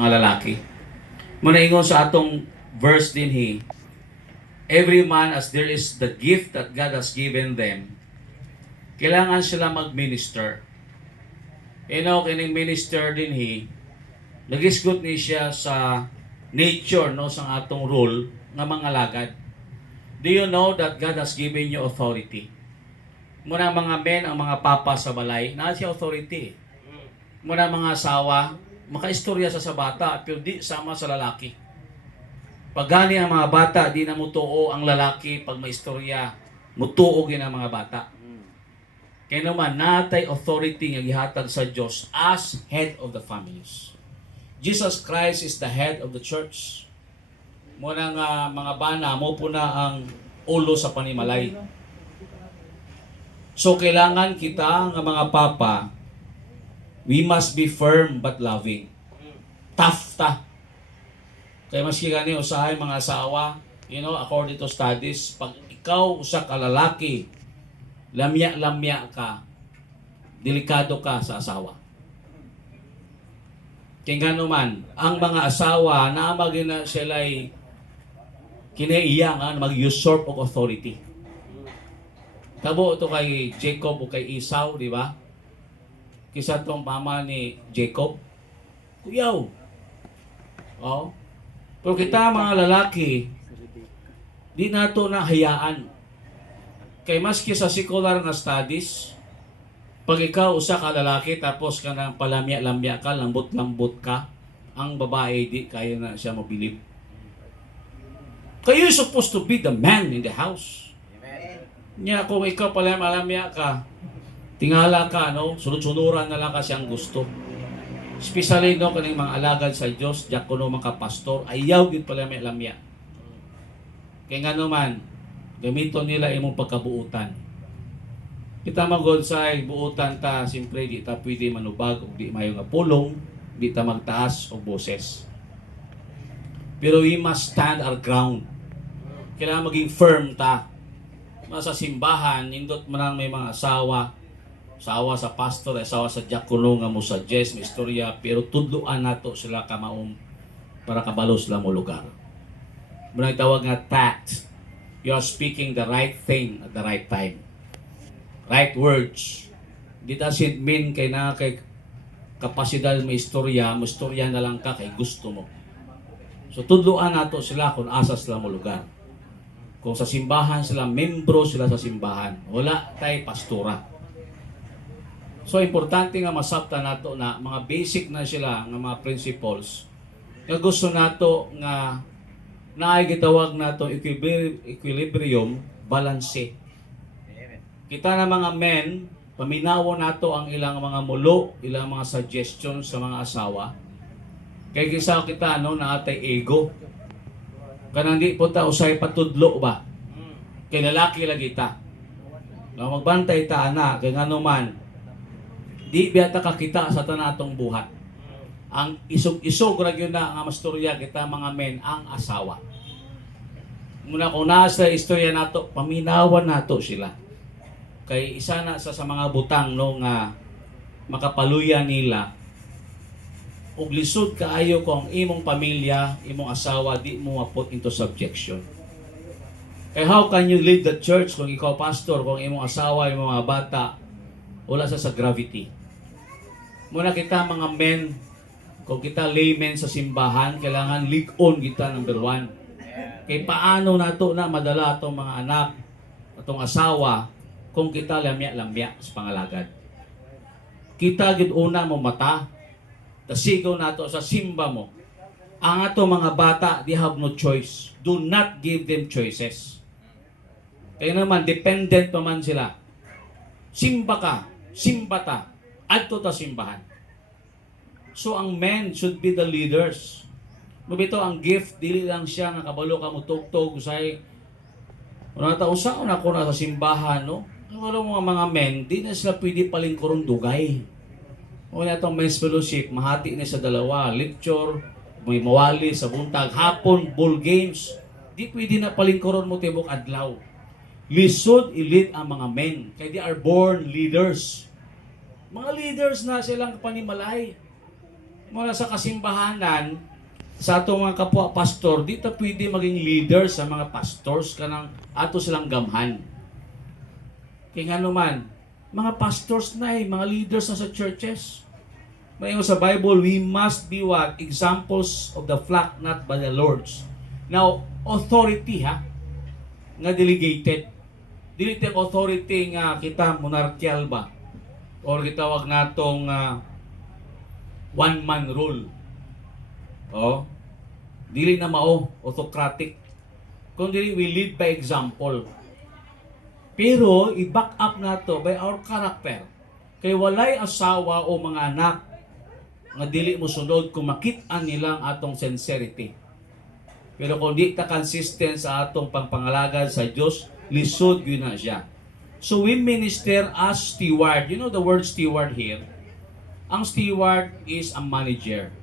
mga lalaki. Manaingon sa atong verse din every man as there is the gift that God has given them, kailangan sila mag-minister. Kining minister din nagisgot ni siya sa nature no sa atong role nga mga lagad. Do you know that God has given you authority? Muna mga men, ang mga papa sa balay, na siya authority. Muna mga asawa, makaistorya sa bata, pero di sama sa lalaki. Pag gani ang mga bata, di na mutuo ang lalaki pag maistorya, mutuo gina ang mga bata. Kaya naman, natay authority nga gihatag sa Diyos as head of the families. Jesus Christ is the head of the church. Muna nga mga bana, mo po na ang ulo sa panimalay. So, kailangan kita nga mga papa, we must be firm but loving. Tough ta. Kaya maski gani usahay mga asawa, according to studies, pag ikaw usa ka lalaki, lamya ka, delikado ka sa asawa. Kaya man, ang mga asawa na magina sila'y kinaiyangan mag-usurp of authority. Tabo ito kay Jacob o kay Esau, di ba? Kisa itong mama ni Jacob, kuyaw. Oh. Pero kita mga lalaki, di nato na hayaan. Kay maski sa secular nga studies, pag ikaw usa ka lalaki tapos ka nang palamya-lamya ka, lambot-lambot ka, ang babae di kaya na siya mabilib. Kayo supposed to be the man in the house. Nya kung ikaw palamya-lamya ka, tingala ka, sunod-sunuran na lang kasi ang gusto. Especially kaning mga alagad sa Dios, diakono mga pastor, ayaw gid palamya-lamya. Kaya nga naman, gamiton nila imong pagkabuutan. Kita magod sa buutan ta, simpre di ta pwede manubag o di mayo nga pulong, di ta magtaas og boses. Pero we must stand our ground. Kailangan maging firm ta. Sa simbahan, nindot man may mga asawa sa pastor, asawa sa diakono nga mo suggest, may istorya, pero tudloan nato sila kamaong para kabalo sila mo lugar. Muna tawag nga tact. You are speaking the right thing at the right time. Right words. It doesn't mean kay na kay kapasidad may istorya na lang ka kay gusto mo. So tudloan nato sila kung asa sila mo lugar. Kung sa simbahan sila, membro sila sa simbahan. Wala tay pastora. So importante nga masabta nato na mga basic na sila nga mga principles. Nga gusto nato nga naay gitawag nato equilibrium, balanse. Kita na mga men, paminawo nato ang ilang mga mulo, ilang mga suggestions sa mga asawa. Kaya kisa kita na atay ego. Kanang di po ta usay patudlo ba? Kay lalaki lagi ta. Magbantay ta ana kay ngano man di biyata kakita sa tanatong buhat. Ang isog-isog ra gyud na nga mastorya kita mga men ang asawa. Muna kung nasa istorya nato, paminawan nato sila. Kay isa na sa mga butang nga makapaluya nila ug lisod kaayo kung imong pamilya, imong asawa di mo ma-put into subjection. Kay how can you lead the church kung ikaw pastor, kung imong asawa, imong mga bata wala sa gravity? Muna kita mga men, kung kita laymen sa simbahan, kailangan lig-on kita number 1. Kay paano nato na madala atong mga anak, atong asawa, kung kita lamya-lamya sa pangalagad. Kita gid una mo mata, tasigaw nato sa simba mo. Ang ato mga bata, they have no choice. Do not give them choices. Kaya naman, dependent pa man sila. Simba ka, simba ta, adto ta simbahan. So ang men should be the leaders. Mabito ang gift, dili lang siya nga kabalo ka mo tugtog say una ta usaon ako na sa simbahan, no? Ang mga men, di na sila pwede palingkurong dugay. O na itong men's fellowship, mahati na sa dalawa, lecture, may mawali sa buntag, hapon, ball games. Di pwede na palingkuron mo tibok adlaw. Lisod ilit ang mga men, kaya they are born leaders. Mga leaders na silang panimalay. Mula sa kasimbahanan, sa atong mga kapwa pastor, di ta pwede maging leader sa mga pastors kanang ato silang gamhan. Kaya nga naman, mga pastors na mga leaders na sa churches. Mayroon sa Bible, we must be what? Examples of the flock, not by the lords. Now, authority nga delegated. Delegated authority nga kita monarchical ba? Or kitawag natong one-man rule. Oh, dili na mao autocratic. Kung dili we lead by example. Pero i-back up nato by our character. Kay walay asawa o mga anak nga dili mo sunod kung makit-an nilang atong sincerity. Pero kung di ta consistent sa atong pangpangalagad sa Dios, lisod gyud na siya. So we minister as steward. You know the word steward here? Ang steward is a manager.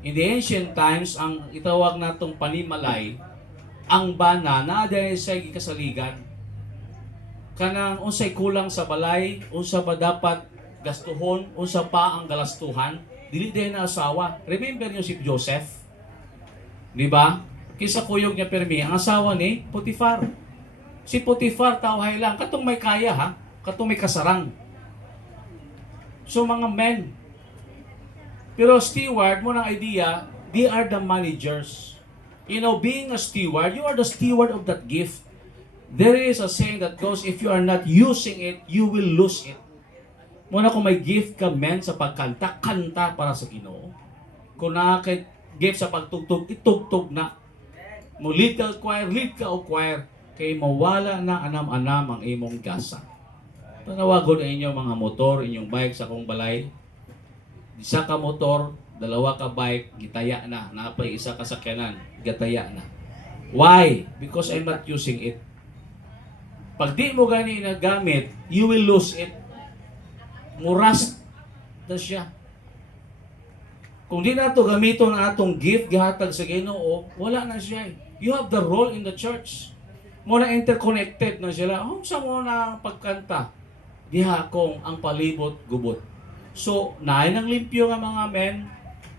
In the ancient times, ang itawag natong panimalay, ang bana na dahil sa kasaligan. Kanang unsay kulang sa balay, unsa pa dapat gastuhon, unsa pa ang galastuhan, dili din na asawa. Remember niyo si Joseph? Di ba? Kisa kuyog niya permi, ang asawa ni Potifar. Si Potifar tawhay lang, katong may kaya katong may kasarang. So mga men, pero steward mo ng idea, they are the managers. You know, being a steward, you are the steward of that gift. There is a saying that goes, if you are not using it, you will lose it. Muna kung may gift ka, men, sa pagkanta, kanta para sa Ginoo. Kung nakaka-gift sa pagtugtog, itugtog na. Mo lead ka choir, lead ka o choir, kay mawala na anam-anam ang imong gasa. Tanawagon na inyong mga motor, inyong bike sa kong balay. Isa ka motor, dalawa ka bike, gitaya na. Napay isa ka sakyanan, gitaya na. Why? Because I'm not using it. Pag di mo gani nagamit, you will lose it. Muras na siya. Kung di na ito gamiton ang atong gift, gihatag sa Ginoo, wala na siya. You have the role in the church. Muna interconnected na sila. Sa mo na pagkanta, diha kong ang palibot gubot. So, naay nang limpyo nga mga men.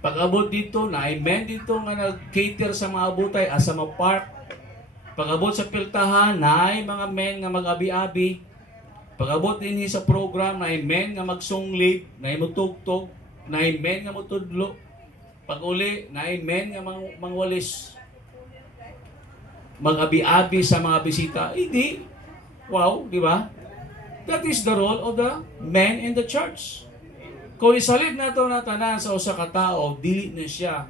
Pag abot dito, naay men dito nga nag-cater sa mga abutay asa ma-park. Pag abot sa piltahan, naay mga men nga mag-abi-abi. Pag abot din sa program, naay men nga magsunglig, naay mutugtog, naay men nga mutudlo. Pag uli, naay men nga mangwalis. Mag-abi-abi sa mga bisita. Hindi. Wow, di ba? That is the role of the men in the church. Kung isalid na ito na tanan sa usa ka tao, dili na siya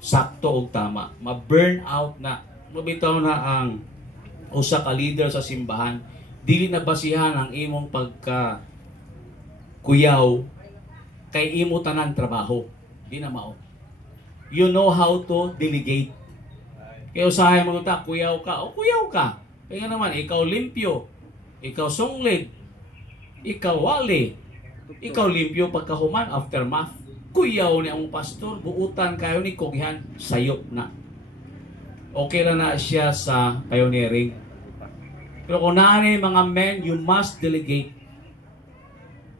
sakto o tama. Ma-burn out na. Mabitaw na ang usa ka leader sa simbahan. Dili na basihan ang imong kuyaw kay imo tanan trabaho. Di na mao. You know how to delegate. Kaya usahay mo ta, kuyaw ka. O kuyaw ka. Kaya naman, ikaw limpyo. Ikaw sunglig. Ikaw wali. Ikaw limpyo pagkahuman, aftermath. Kuyaw ni ang pastor, buutan kayo ni Kogyan, sayop na. Okay lang na siya sa pioneering. Pero kung naanay mga men, you must delegate.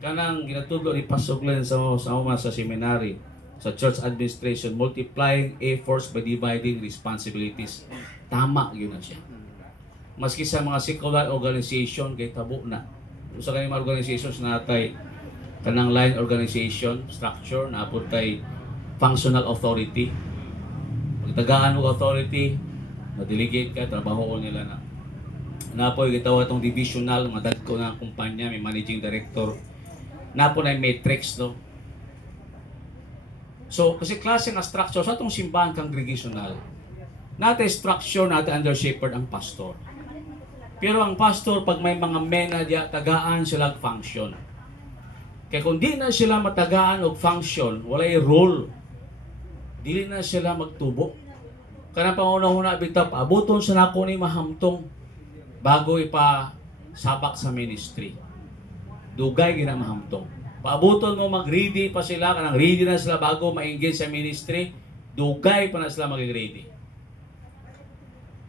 Kanang ginatudlo ni Pastor Glenn sa seminary, sa church administration, multiplying efforts by dividing responsibilities. Tama yun na siya. Maski sa mga secular organization, kay tabo na. Sa kanyang mga organizations natay kanang line organization structure na tay functional authority. Pagtagaan mo authority, ma-delegate ka, trabaho ko nila na. Napoy gitawag itong divisional, madagko na kumpanya, may managing director. Napo na matrix, no? So, kasi klase na structure sa itong simbahan congregational. Natin structure, natin under shepherd ang pastor. Pero ang pastor, pag may mga mena diya, tagaan sila function. Kaya kung di na sila matagaan o function, walay role, dili na sila magtubo. Kanang panguna-una bitap, abuton sa nako ni mahamtong bago sabak sa ministry. Dugay gina mahamtong. Paabuton mo mag-ready pa sila, kanang ready na sila bago ma-engage sa ministry, dugay pa na sila mag-ready.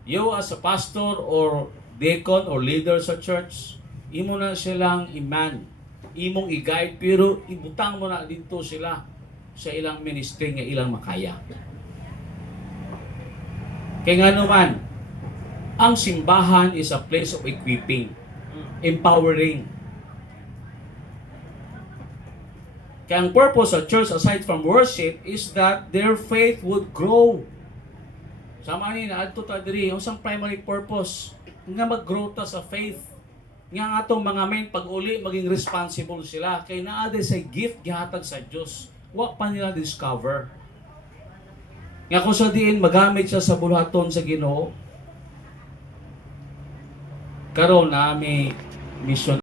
You as a pastor or deacon or leader sa church, imo na silang imong i-guide, pero ibutang mo na dito sila. sa ilang ministry nga ilang makaya. Kaya nga naman, ang simbahan is a place of equipping, empowering. Kaya ang purpose of church aside from worship is that their faith would grow. Sama ni na adto ta diri, ang primary purpose nga mag-grow ta sa faith. Nga ang atong mga men pag-uli maging responsible sila kay naa sa gift gihatag sa Dios. Wa pa nila discover. Nga kung sa diin magamit siya sa buluhaton sa Ginoo. Karon na may mission